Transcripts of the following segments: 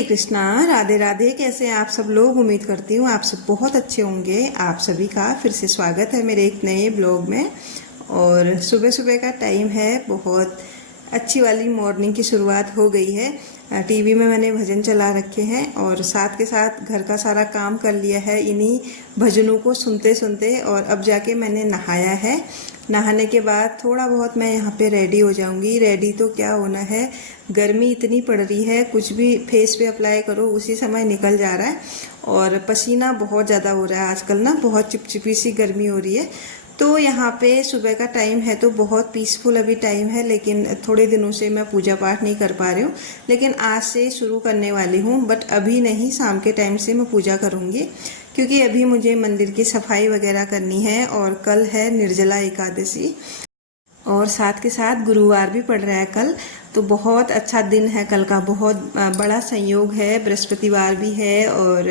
हरे कृष्णा, राधे राधे। कैसे हैं आप सब लोग? उम्मीद करती हूँ आप सब बहुत अच्छे होंगे। आप सभी का फिर से स्वागत है मेरे एक नए ब्लॉग में। और सुबह सुबह का टाइम है, बहुत अच्छी वाली मॉर्निंग की शुरुआत हो गई है। टीवी में मैंने भजन चला रखे हैं और साथ के साथ घर का सारा काम कर लिया है इन्हीं भजनों को सुनते सुनते। और अब जाके मैंने नहाया है। नहाने के बाद थोड़ा बहुत मैं यहाँ पे रेडी हो जाऊंगी। रेडी तो क्या होना है, गर्मी इतनी पड़ रही है, कुछ भी फेस पे अप्लाई करो उसी समय निकल जा रहा है और पसीना बहुत ज़्यादा हो रहा है आजकल ना, बहुत चिपचिपी सी गर्मी हो रही है। तो यहाँ पे सुबह का टाइम है तो बहुत पीसफुल अभी टाइम है, लेकिन थोड़े दिनों से मैं पूजा पाठ नहीं कर पा रही हूँ, लेकिन आज से शुरू करने वाली हूँ। बट अभी नहीं, शाम के टाइम से मैं पूजा करूँगी क्योंकि अभी मुझे मंदिर की सफाई वगैरह करनी है और कल है निर्जला एकादशी और साथ के साथ गुरुवार भी पड़ रहा है कल। तो बहुत अच्छा दिन है कल का, बहुत बड़ा संयोग है। बृहस्पतिवार भी है और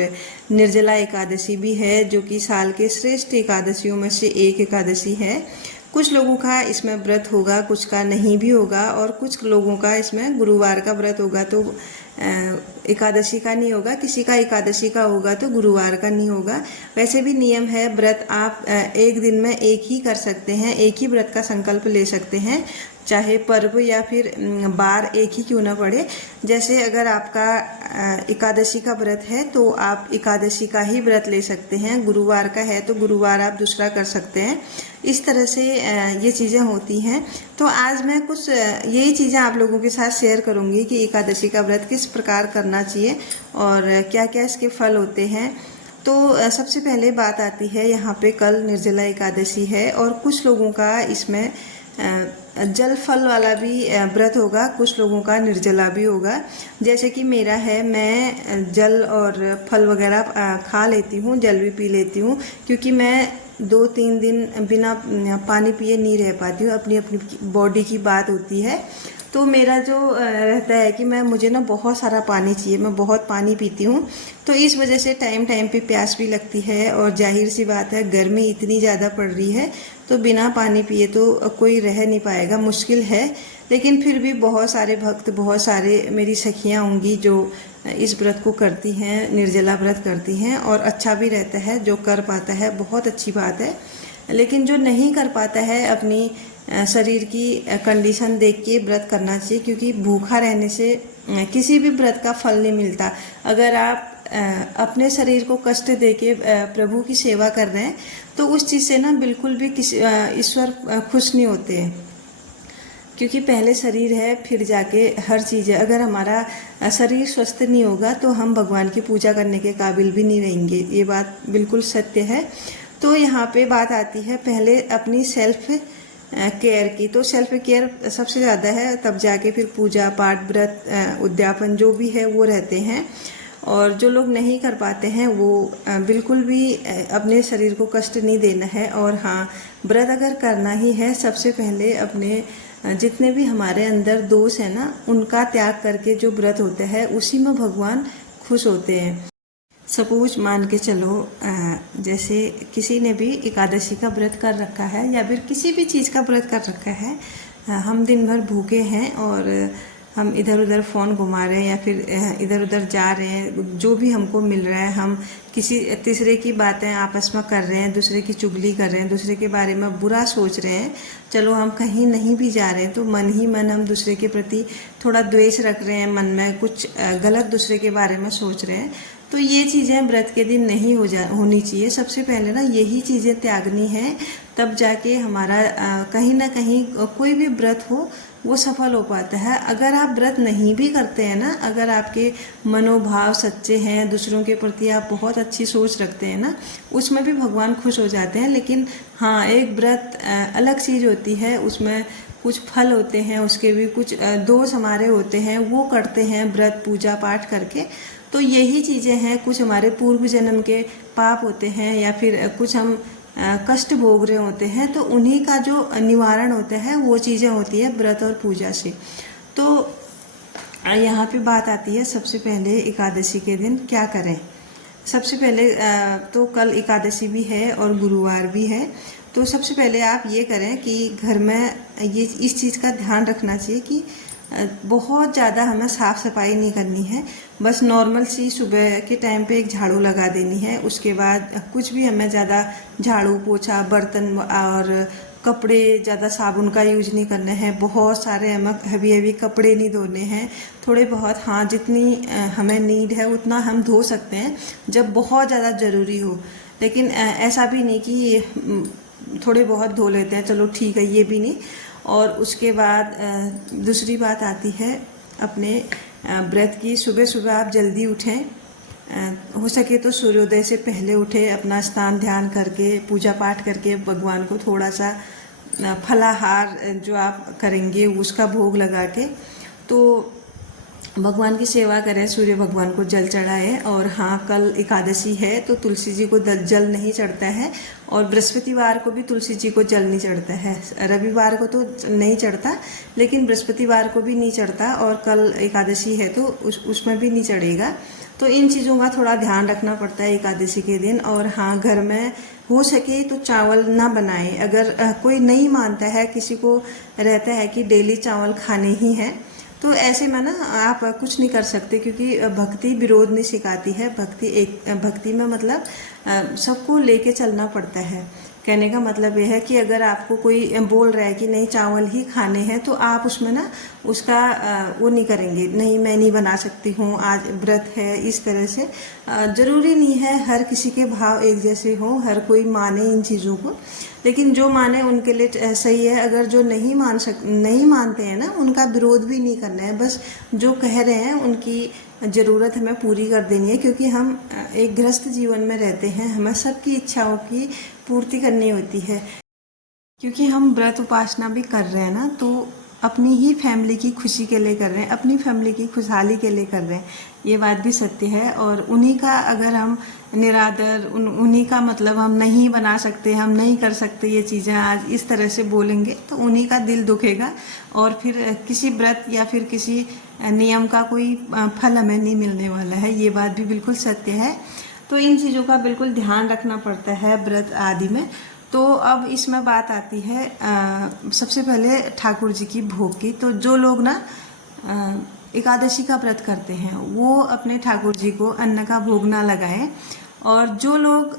निर्जला एकादशी भी है, जो कि साल के श्रेष्ठ एकादशियों में से एक एकादशी है। कुछ लोगों का इसमें व्रत होगा, कुछ का नहीं भी होगा, और कुछ लोगों का इसमें गुरुवार का व्रत होगा तो एकादशी का नहीं होगा, किसी का एकादशी का होगा तो गुरुवार का नहीं होगा। वैसे भी नियम है, व्रत आप एक दिन में एक ही कर सकते हैं, एक ही व्रत का संकल्प ले सकते हैं, चाहे पर्व या फिर बार एक ही क्यों ना पड़े। जैसे अगर आपका एकादशी का व्रत है तो आप एकादशी का ही व्रत ले सकते हैं, गुरुवार का है तो गुरुवार आप दूसरा कर सकते हैं। इस तरह से ये चीज़ें होती हैं। तो आज मैं कुछ यही चीज़ें आप लोगों के साथ शेयर करूंगी कि एकादशी का व्रत किस प्रकार करना चाहिए और क्या क्या इसके फल होते हैं। तो सबसे पहले बात आती है, यहाँ पे कल निर्जला एकादशी है और कुछ लोगों का इसमें जल फल वाला भी व्रत होगा, कुछ लोगों का निर्जला भी होगा। जैसे कि मेरा है, मैं जल और फल वगैरह खा लेती हूँ, जल भी पी लेती हूँ, क्योंकि मैं 2-3 दिन बिना पानी पिए नहीं रह पाती हूँ। अपनी अपनी बॉडी की बात होती है। तो मेरा जो रहता है कि मुझे ना बहुत सारा पानी चाहिए, मैं बहुत पानी पीती हूँ। तो इस वजह से टाइम टाइम पे प्यास भी लगती है और जाहिर सी बात है गर्मी इतनी ज़्यादा पड़ रही है तो बिना पानी पिए तो कोई रह नहीं पाएगा, मुश्किल है। लेकिन फिर भी बहुत सारे भक्त, बहुत सारे मेरी सखियाँ होंगी जो इस व्रत को करती हैं, निर्जला व्रत करती हैं और अच्छा भी रहता है। जो कर पाता है बहुत अच्छी बात है, लेकिन जो नहीं कर पाता है अपनी शरीर की कंडीशन देख के व्रत करना चाहिए, क्योंकि भूखा रहने से किसी भी व्रत का फल नहीं मिलता। अगर आप अपने शरीर को कष्ट देके प्रभु की सेवा कर रहे हैं तो उस चीज़ से ना बिल्कुल भी ईश्वर खुश नहीं होते हैं, क्योंकि पहले शरीर है फिर जाके हर चीज़ है। अगर हमारा शरीर स्वस्थ नहीं होगा तो हम भगवान की पूजा करने के काबिल भी नहीं रहेंगे, ये बात बिल्कुल सत्य है। तो यहाँ पे बात आती है पहले अपनी सेल्फ केयर की। तो सेल्फ केयर सबसे ज़्यादा है, तब जाके फिर पूजा पाठ, व्रत, उद्यापन जो भी है वो रहते हैं। और जो लोग नहीं कर पाते हैं वो बिल्कुल भी अपने शरीर को कष्ट नहीं देना है। और हाँ, व्रत अगर करना ही है, सबसे पहले अपने जितने भी हमारे अंदर दोष है ना, उनका त्याग करके जो व्रत होता है उसी में भगवान खुश होते हैं। सपोज मान के चलो, जैसे किसी ने भी एकादशी का व्रत कर रखा है या फिर किसी भी चीज़ का व्रत कर रखा है, हम दिन भर भूखे हैं और हम इधर उधर फ़ोन घुमा रहे हैं या फिर इधर उधर जा रहे हैं, जो भी हमको मिल रहा है हम किसी तीसरे की बातें आपस में कर रहे हैं, दूसरे की चुगली कर रहे हैं, दूसरे के बारे में बुरा सोच रहे हैं। चलो हम कहीं नहीं भी जा रहे हैं तो मन ही मन हम दूसरे के प्रति थोड़ा द्वेष रख रहे हैं, मन में कुछ गलत दूसरे के बारे में सोच रहे हैं। तो ये चीज़ें व्रत के दिन नहीं होनी चाहिए। सबसे पहले ना यही चीज़ें त्यागनी है, तब जाके हमारा कहीं ना कहीं कोई भी व्रत हो वो सफल हो पाता है। अगर आप व्रत नहीं भी करते हैं ना, अगर आपके मनोभाव सच्चे हैं, दूसरों के प्रति आप बहुत अच्छी सोच रखते हैं ना, उसमें भी भगवान खुश हो जाते हैं। लेकिन हाँ, एक व्रत अलग चीज़ होती है, उसमें कुछ फल होते हैं, उसके भी कुछ दोष हमारे होते हैं, वो करते हैं व्रत पूजा पाठ करके। तो यही चीज़ें हैं, कुछ हमारे पूर्व जन्म के पाप होते हैं या फिर कुछ हम कष्ट भोग रहे होते हैं, तो उन्हीं का जो निवारण होता है वो चीज़ें होती है व्रत और पूजा से। तो यहाँ पे बात आती है, सबसे पहले एकादशी के दिन क्या करें। सबसे पहले तो कल एकादशी भी है और गुरुवार भी है। तो सबसे पहले आप ये करें कि घर में ये इस चीज़ का ध्यान रखना चाहिए कि बहुत ज़्यादा हमें साफ़ सफाई नहीं करनी है, बस नॉर्मल सी सुबह के टाइम पे एक झाड़ू लगा देनी है। उसके बाद कुछ भी हमें ज़्यादा झाड़ू पोछा बर्तन और कपड़े ज़्यादा साबुन का यूज नहीं करने हैं, बहुत सारे हमें हैवी हैवी कपड़े नहीं धोने हैं। थोड़े बहुत हाँ जितनी हमें नीड है उतना हम धो सकते हैं जब बहुत ज़्यादा ज़रूरी हो, लेकिन ऐसा भी नहीं कि थोड़े बहुत धो लेते हैं, चलो ठीक है, ये भी नहीं। और उसके बाद दूसरी बात आती है अपने व्रत की। सुबह सुबह आप जल्दी उठें, हो सके तो सूर्योदय से पहले उठे, अपना स्नान ध्यान करके पूजा पाठ करके भगवान को थोड़ा सा फलाहार जो आप करेंगे उसका भोग लगा के तो भगवान की सेवा करें, सूर्य भगवान को जल चढ़ाएं। और हाँ, कल एकादशी है तो तुलसी जी को जल नहीं चढ़ता है, और बृहस्पतिवार को भी तुलसी जी को जल नहीं चढ़ता है। रविवार को तो नहीं चढ़ता, लेकिन बृहस्पतिवार को भी नहीं चढ़ता, और कल एकादशी है तो उसमें भी नहीं चढ़ेगा। तो इन चीज़ों का थोड़ा ध्यान रखना पड़ता है एकादशी के दिन। और हाँ, घर में हो सके तो चावल ना बनाएं। अगर कोई नहीं मानता है, किसी को रहता है कि डेली चावल खाने ही हैं, तो ऐसे में ना आप कुछ नहीं कर सकते, क्योंकि भक्ति विरोध नहीं सिखाती है। भक्ति में मतलब सबको लेके चलना पड़ता है। कहने का मतलब यह है कि अगर आपको कोई बोल रहा है कि नहीं चावल ही खाने हैं, तो आप उसमें ना उसका वो नहीं करेंगे, नहीं मैं नहीं बना सकती हूँ, आज व्रत है, इस तरह से। ज़रूरी नहीं है हर किसी के भाव एक जैसे हों, हर कोई माने इन चीज़ों को, लेकिन जो माने उनके लिए सही है। अगर जो नहीं मानते हैं ना, उनका विरोध भी नहीं करना है, बस जो कह रहे हैं उनकी ज़रूरत हमें पूरी कर देनी है, क्योंकि हम एक गृहस्थ जीवन में रहते हैं, हमें सबकी इच्छाओं की पूर्ति करनी होती है। क्योंकि हम व्रत उपासना भी कर रहे हैं ना, तो अपनी ही फैमिली की खुशी के लिए कर रहे हैं, अपनी फैमिली की खुशहाली के लिए कर रहे हैं, ये बात भी सत्य है। और उन्हीं का अगर हम निरादर उन्हीं का मतलब हम नहीं बना सकते, हम नहीं कर सकते ये चीज़ें, आज इस तरह से बोलेंगे तो उन्हीं का दिल दुखेगा, और फिर किसी व्रत या फिर किसी नियम का कोई फल हमें नहीं मिलने वाला है, ये बात भी बिल्कुल सत्य है। तो इन चीज़ों का बिल्कुल ध्यान रखना पड़ता है व्रत आदि में। तो अब इसमें बात आती है सबसे पहले ठाकुर जी की भोग की। तो जो लोग ना एकादशी का व्रत करते हैं वो अपने ठाकुर जी को अन्न का भोग ना लगाएं, और जो लोग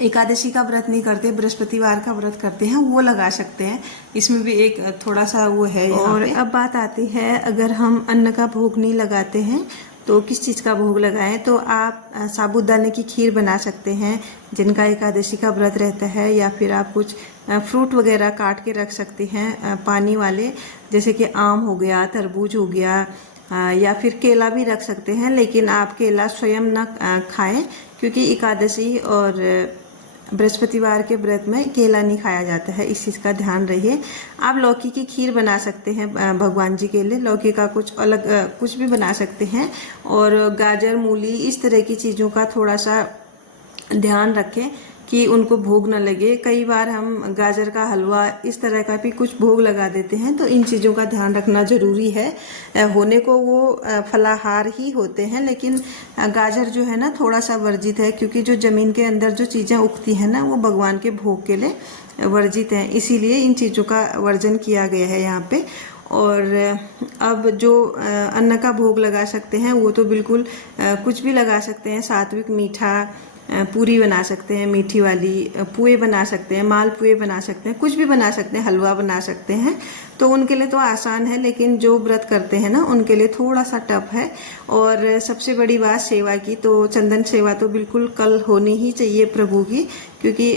एकादशी का व्रत नहीं करते, बृहस्पतिवार का व्रत करते हैं, वो लगा सकते हैं। इसमें भी एक थोड़ा सा वो है। और अब बात आती है, अगर हम अन्न का भोग नहीं लगाते हैं तो किस चीज़ का भोग लगाएं? तो आप साबूदाने की खीर बना सकते हैं जिनका एकादशी का व्रत रहता है, या फिर आप कुछ फ्रूट वगैरह काट के रख सकते हैं पानी वाले, जैसे कि आम हो गया, तरबूज हो गया, या फिर केला भी रख सकते हैं। लेकिन आप केला स्वयं ना खाएं, क्योंकि एकादशी और बृहस्पतिवार के व्रत में केला नहीं खाया जाता है, इस चीज़ का ध्यान रहिए। आप लौकी की खीर बना सकते हैं भगवान जी के लिए, लौकी का कुछ अलग कुछ भी बना सकते हैं। और गाजर, मूली, इस तरह की चीज़ों का थोड़ा सा ध्यान रखें कि उनको भोग न लगे। कई बार हम गाजर का हलवा इस तरह का भी कुछ भोग लगा देते हैं, तो इन चीज़ों का ध्यान रखना ज़रूरी है। होने को वो फलाहार ही होते हैं, लेकिन गाजर जो है ना थोड़ा सा वर्जित है, क्योंकि जो ज़मीन के अंदर जो चीज़ें उगती हैं ना वो भगवान के भोग के लिए वर्जित हैं, इसीलिए इन चीज़ों का वर्जन किया गया है यहाँ पे। और अब जो अन्न का भोग लगा सकते हैं वो तो बिल्कुल कुछ भी लगा सकते हैं, सात्विक मीठा पूरी बना सकते हैं, मीठी वाली पुए बना सकते हैं, माल पुए बना सकते हैं, कुछ भी बना सकते हैं, हलवा बना सकते हैं। तो उनके लिए तो आसान है, लेकिन जो व्रत करते हैं ना उनके लिए थोड़ा सा टफ है। और सबसे बड़ी बात सेवा की, तो चंदन सेवा तो बिल्कुल कल होनी ही चाहिए प्रभु की, क्योंकि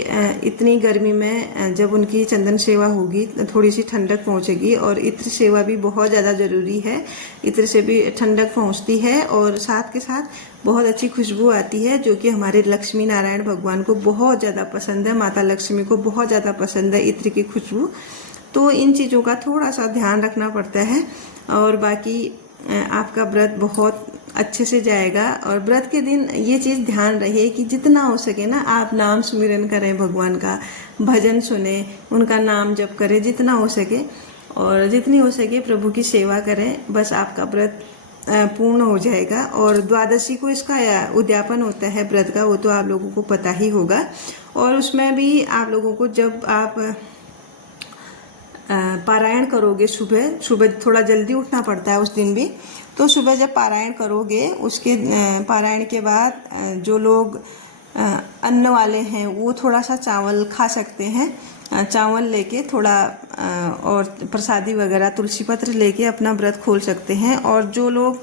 इतनी गर्मी में जब उनकी चंदन सेवा होगी थोड़ी सी ठंडक पहुंचेगी। और इत्र सेवा भी बहुत ज़्यादा ज़रूरी है, इत्र से भी ठंडक पहुंचती है, और साथ के साथ बहुत अच्छी खुशबू आती है, जो कि हमारे लक्ष्मी नारायण भगवान को बहुत ज़्यादा पसंद है, माता लक्ष्मी को बहुत ज़्यादा पसंद है इत्र की खुशबू। तो इन चीज़ों का थोड़ा सा ध्यान रखना पड़ता है, और बाकी आपका व्रत बहुत अच्छे से जाएगा। और व्रत के दिन ये चीज़ ध्यान रहे कि जितना हो सके ना आप नाम सुमिरन करें, भगवान का भजन सुने, उनका नाम जप करें जितना हो सके, और जितनी हो सके प्रभु की सेवा करें, बस आपका व्रत पूर्ण हो जाएगा। और द्वादशी को इसका उद्यापन होता है व्रत का, वो तो आप लोगों को पता ही होगा। और उसमें भी आप लोगों को जब आप पारायण करोगे, सुबह सुबह थोड़ा जल्दी उठना पड़ता है उस दिन भी, तो सुबह जब पारायण करोगे उसके पारायण के बाद जो लोग अन्न वाले हैं वो थोड़ा सा चावल खा सकते हैं। चावल लेके थोड़ा और प्रसादी वगैरह तुलसी पत्र लेके अपना व्रत खोल सकते हैं। और जो लोग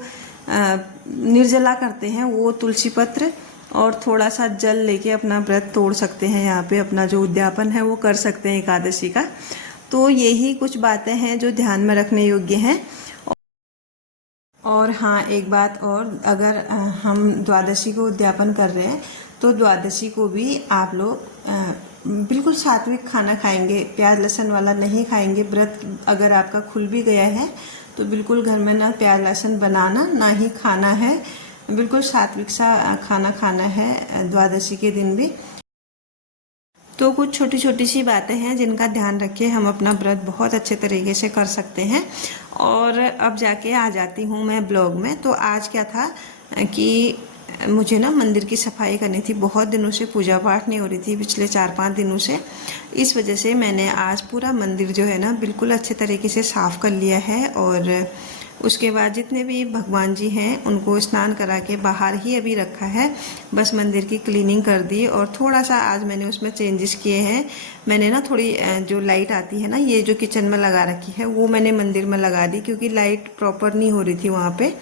निर्जला करते हैं वो तुलसी पत्र और थोड़ा सा जल लेके अपना व्रत तोड़ सकते हैं। यहाँ पे अपना जो उद्यापन है वो कर सकते हैं एकादशी का। तो यही कुछ बातें हैं जो ध्यान में रखने योग्य हैं। और हाँ, एक बात और, अगर हम द्वादशी को उद्यापन कर रहे हैं तो द्वादशी को भी आप लोग बिल्कुल सात्विक खाना खाएंगे, प्याज लहसुन वाला नहीं खाएंगे। व्रत अगर आपका खुल भी गया है तो बिल्कुल घर में ना प्याज लहसुन बनाना ना ही खाना है, बिल्कुल सात्विक सा खाना खाना है द्वादशी के दिन भी। तो कुछ छोटी छोटी सी बातें हैं जिनका ध्यान रख के हम अपना व्रत बहुत अच्छे तरीके से कर सकते हैं। और अब जाके आ जाती हूँ मैं ब्लॉग में। तो आज क्या था कि मुझे ना मंदिर की सफाई करनी थी। बहुत दिनों से पूजा पाठ नहीं हो रही थी, पिछले 4-5 दिनों से। इस वजह से मैंने आज पूरा मंदिर जो है ना बिल्कुल अच्छे तरीके से साफ़ कर लिया है। और उसके बाद जितने भी भगवान जी हैं उनको स्नान करा के बाहर ही अभी रखा है। बस मंदिर की क्लीनिंग कर दी और थोड़ा सा आज मैंने उसमें चेंजेस किए हैं। मैंने ना थोड़ी जो लाइट आती है ना, ये जो किचन में लगा रखी है वो मैंने मंदिर में लगा दी, क्योंकि लाइट प्रॉपर नहीं हो रही थी वहाँ पे।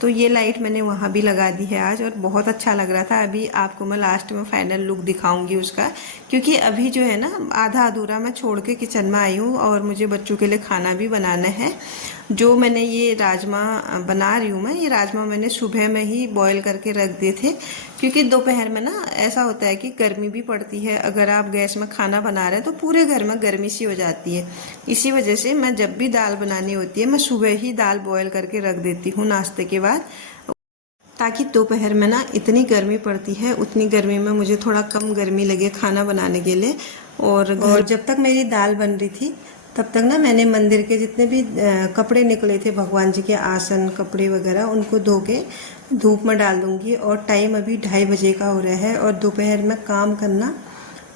तो ये लाइट मैंने वहाँ भी लगा दी है आज, और बहुत अच्छा लग रहा था। अभी आपको मैं लास्ट में फाइनल लुक दिखाऊंगी उसका, क्योंकि अभी जो है ना आधा अधूरा मैं छोड़ के किचन में आई हूँ और मुझे बच्चों के लिए खाना भी बनाना है। जो मैंने ये राजमा बना रही हूँ मैं, ये राजमा मैंने सुबह में ही बॉईल करके रख दिए थे, क्योंकि दोपहर में ना ऐसा होता है कि गर्मी भी पड़ती है। अगर आप गैस में खाना बना रहे हैं तो पूरे घर में गर्मी सी हो जाती है। इसी वजह से मैं जब भी दाल बनानी होती है मैं सुबह ही दाल बॉईल करके रख देती हूँ नाश्ते के बाद, ताकि दोपहर में ना इतनी गर्मी पड़ती है, उतनी गर्मी में मुझे थोड़ा कम गर्मी लगे खाना बनाने के लिए। और जब तक मेरी दाल बन रही थी तब तक ना मैंने मंदिर के जितने भी कपड़े निकले थे, भगवान जी के आसन कपड़े वगैरह, उनको धो के धूप में डाल दूंगी। और टाइम अभी 2:30 बजे का हो रहा है और दोपहर में काम करना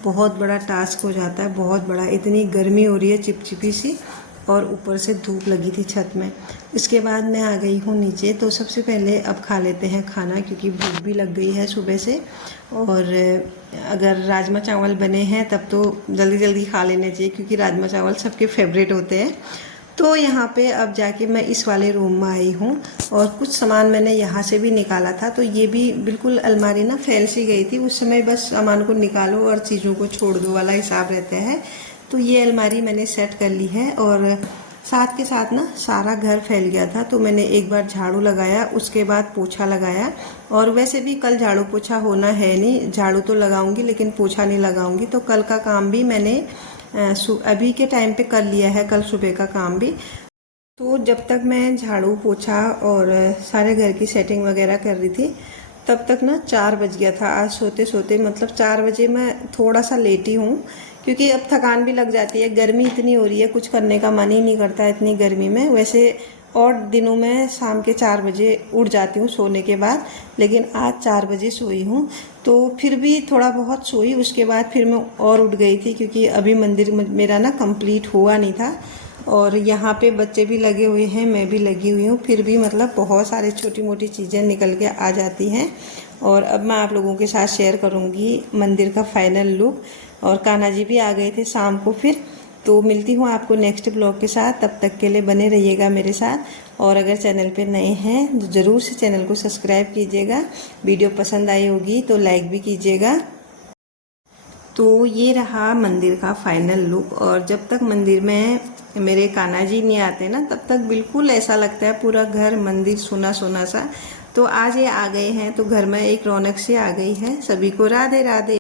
बहुत बड़ा टास्क हो जाता है, बहुत बड़ा। इतनी गर्मी हो रही है चिपचिपी सी, और ऊपर से धूप लगी थी छत में। इसके बाद मैं आ गई हूँ नीचे। तो सबसे पहले अब खा लेते हैं खाना, क्योंकि भूख भी लग गई है सुबह से। और अगर राजमा चावल बने हैं तब तो जल्दी जल्दी खा लेने चाहिए, क्योंकि राजमा चावल सबके फेवरेट होते हैं। तो यहाँ पे अब जाके मैं इस वाले रूम में आई हूँ, और कुछ सामान मैंने यहाँ से भी निकाला था। तो ये भी बिल्कुल अलमारी ना फैल सी गई थी उस समय, बस सामान को निकालो और चीज़ों को छोड़ दो वाला हिसाब रहता है। तो ये अलमारी मैंने सेट कर ली है, और साथ के साथ ना सारा घर फैल गया था। तो मैंने एक बार झाड़ू लगाया, उसके बाद पोछा लगाया। और वैसे भी कल झाड़ू पोछा होना है नहीं, झाड़ू तो लगाऊंगी लेकिन पोछा नहीं लगाऊंगी। तो कल का काम भी मैंने अभी के टाइम पे कर लिया है, कल सुबह का काम भी। तो जब तक मैं झाड़ू पोछा और सारे घर की सेटिंग वगैरह कर रही थी, तब तक ना 4 बज गया था। आज सोते सोते मतलब 4 बजे मैं थोड़ा सा लेटी हूँ, क्योंकि अब थकान भी लग जाती है। गर्मी इतनी हो रही है, कुछ करने का मन ही नहीं करता इतनी गर्मी में। वैसे और दिनों में शाम के 4 बजे उठ जाती हूँ सोने के बाद, लेकिन आज 4 बजे सोई हूँ। तो फिर भी थोड़ा बहुत सोई, उसके बाद फिर मैं और उठ गई थी, क्योंकि अभी मंदिर मेरा ना कंप्लीट हुआ नहीं था। और यहाँ पे बच्चे भी लगे हुए हैं, मैं भी लगी हुई हूँ, फिर भी मतलब बहुत सारी छोटी मोटी चीज़ें निकल के आ जाती हैं। और अब मैं आप लोगों के साथ शेयर करूँगी मंदिर का फाइनल लुक। और कान्हा जी भी आ गए थे शाम को फिर। तो मिलती हूँ आपको नेक्स्ट ब्लॉग के साथ, तब तक के लिए बने रहिएगा मेरे साथ। और अगर चैनल पे नए हैं तो ज़रूर से चैनल को सब्सक्राइब कीजिएगा। वीडियो पसंद आई होगी तो लाइक भी कीजिएगा। तो ये रहा मंदिर का फाइनल लुक। और जब तक मंदिर में मेरे कान्हा जी नहीं आते ना, तब तक बिल्कुल ऐसा लगता है पूरा घर मंदिर सोना सोना सा। तो आज ये आ गए हैं तो घर में एक रौनक सी आ गई है। सभी को राधे राधे।